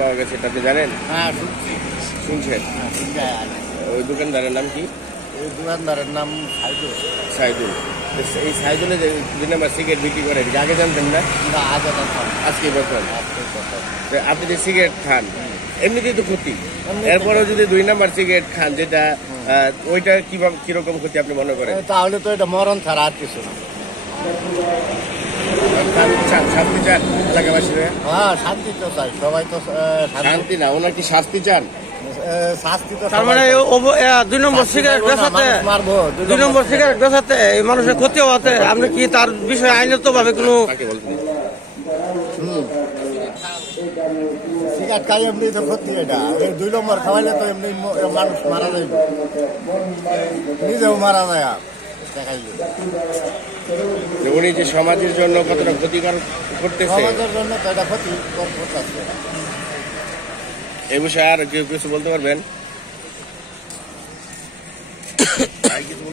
পাওয়া গেছে এটা আপনি জানেন? হ্যাঁ শুনছেন? ওই দোকানদারের নাম কি? ওই দোকানদারের নাম সাইদুল। এই সাইদুলে যে 2 নাম্বার সিগারেট বিক্রি করে এটা আগে জানতেন না? আগে জানতাম। আজকে বলছেন আপনি যে সিগারেট খান এমনিতেই তো ক্ষতি, এরপরেও যদি 2 নাম্বার সিগারেট খান যেটা ওইটা কিভাবে কিরকম ক্ষতি আপনি মনে করেন? তাহলে তো এটা মরণ ছাড়া আর কিছু না। শান্তি চান এলাকাবাসীরা? হ্যাঁ, শান্তি তো চাই সবাই তো। শান্তি না, ওনার কি শাস্তি চান? শাস্তি তো তার মানে 2 নম্বর সিগারেট বেচাতে, 2 নম্বর সিগারেট বেচাতে মানুষের ক্ষতি হওয়াতে আপনি কি তার বিষয়ে আইনত ভাবে কোনো সিগারেট খাই এমনি তো ক্ষতি? এটা 2 নম্বর খাওয়াইলে তো এমনি মানুষ মারা যাইব, নিজেও মারা যায় দেখাইলে। উনি যে সমাজের জন্য কতটা ক্ষতিকর করতেছে, সমাজের জন্য তো এটা ক্ষতি করতেছে। এই বিষয়ে আর কেউ কিছু বলতে পারবেন?